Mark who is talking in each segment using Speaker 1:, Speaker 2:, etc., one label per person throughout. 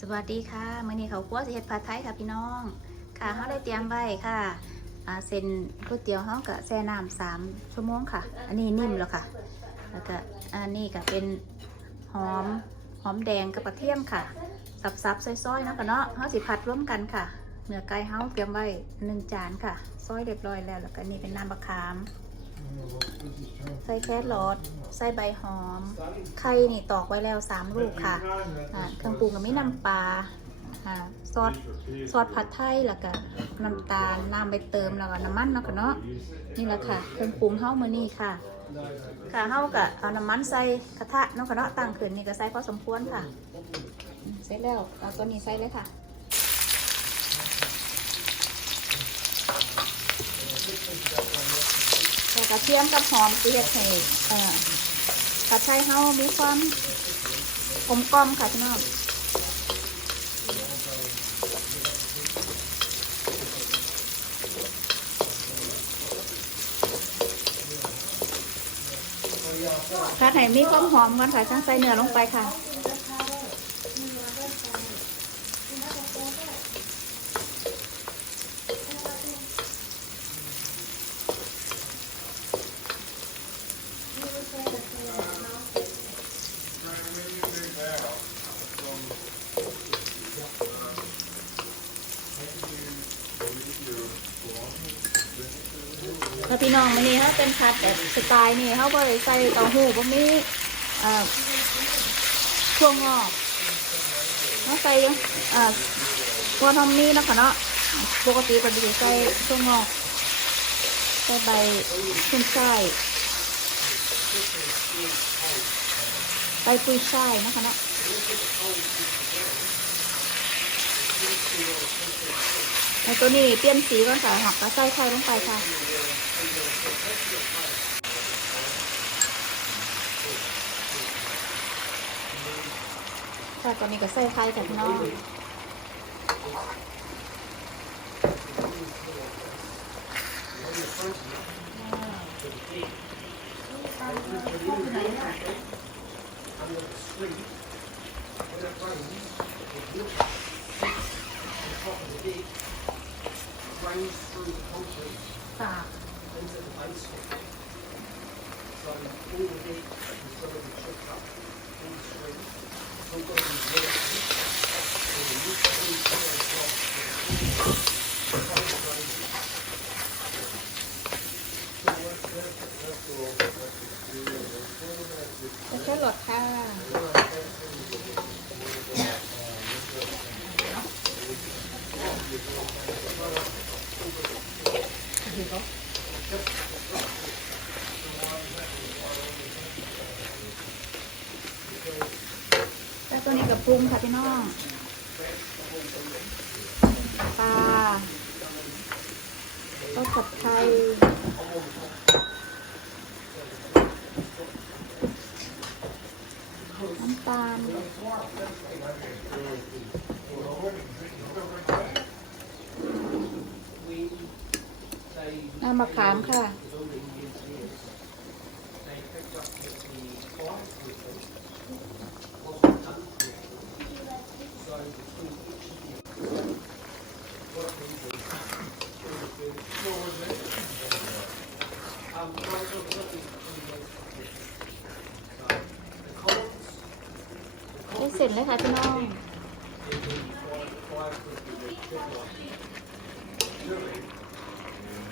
Speaker 1: สวัสดีค่ะมื้อนี้เขาคั่วสิเฮ็ดผัดไทยค่ะพี่น้อง ค่ะเฮาได้เตรียมไว้ค่ะอ่าเส้นก๋วยเตี๋ยวเฮาก็แช่น้ำสามชั่วโมงค่ะ อันนี้นิ่มแล้วค่ะ แล้วก็อันนี้ก็เป็นหอมหอมแดงกับกระเทียมค่ะ สับๆซอยๆเนาะค่ะเนาะเฮาสิผัดร่วมกันค่ะเนื้อไก่เฮาเตรียมไว้หนึ่งจานค่ะซอยเรียบร้อยแล้วแล้วก็นี่เป็นน้ำมะขาม ใส่แครอท ใส่ใบหอม ไข่นี่ตอกไว้แล้วสามลูกค่ะเครื่องปรุงก็ไมีน้ำปลาซอสซอสผัดไทยแล้วก็น้ำตาลน้ำใบเติมแล้วก็น้ำมันเนาะค่ะเนาะนี่แหละค่ะ เครื่องปรุงเฮ้ามือนี่ค่ะ ค่ะเฮ้าก็เอาน้ำมันใส่กระทะเนาะค่ะเนาะตั้งขึ้นนี่ก็ใส่พอสมควรค่ะอืมเสร็จแล้วเอาตัวนี้ใส่เลยค่ะแต่กระเทียมกับหอมสิเฮ็ดให้เอ่อ ผัดไทยเฮามีความกลมกล่อมค่ะพี่น้องผัดให้มีความหอมกันค่ะช่างใส่เนื้อลงไปค่ะ แล้วพี่น้องมันนี่เขาเป็นผัดแบบสไตล์นี่เขาบริใส่เต้าหู้บ่มีเอ่วงงอกเขาใส่เอ่อหัวทอมมี่นะคะเนาะปกติปกติใส่ถั่วงงอกใส่ใบขึ้นช่ายใบกุยช่ายนะคะเนาะ ในตัวนี้เปลี่ยนสีก่อนค่ะหักก็ใส่ไข่ลงไปค่ะค่ะตอนนี้ก็ใส่ไข่จากับพี่น้อ 安置空水，大真正安守，所以中
Speaker 2: 国的你说的说法，中国中国的这个，我们可以这样说，他们说一句，
Speaker 3: 我这这说我是我说的是，我这
Speaker 1: 老太。
Speaker 3: Thank
Speaker 2: you.
Speaker 1: แล้วตัวนี้กับปรุงค่ะพี่น้องปลาก็ผัดไทยน้ำตาล น้ำมะขามค่ะ ได้เสร็จเลยค่ะพี่น้อง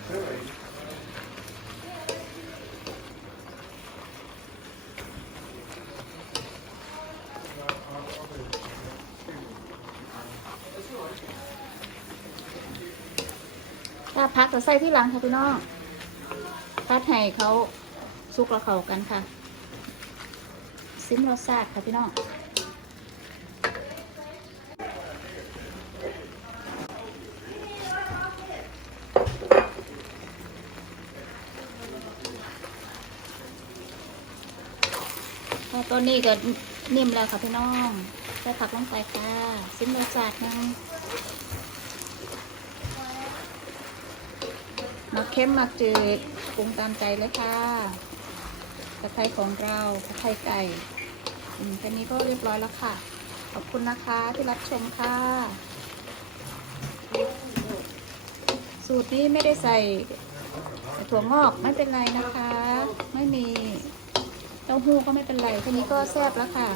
Speaker 1: ถ้าพักก็ใส่ที่หลังค่ะพี่น้องพัดให้เขาสุกแล้วเขากันค่ะ ซิมรสชาติค่ะพี่น้อง ตอนนี้ก็นิ่มแล้วค่ะพี่น้องใส่ผักลงไปค่ะซิมรสชาตินึงมักเข้มมักจืดปรุงตามใจเลยค่ะผัดไทยของเราผัดไทยไก่อืมแค่นี้ก็เรียบร้อยแล้วค่ะ ขอบคุณนะคะที่รับชมค่ะ สูตรนี้ไม่ได้ใส่ถั่วงอกไม่เป็นไรนะคะ ไม่มี ต้าหู้ก็ไม่เป็นไรแค่นี้ก็แซ่บแล้วค่ะ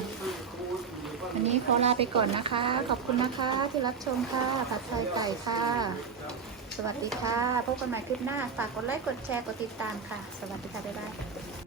Speaker 1: วันนี้ขอลาไปก่อนนะคะ ขอบคุณนะคะที่รับชมค่ะ ผัดไทยไก่ค่ะ สวัสดีค่ะ พบกันใหม่คลิปหน้า ฝากกดไลค์ กดแชร์ กดติดตามค่ะ สวัสดีค่ะ บ๊ายบาย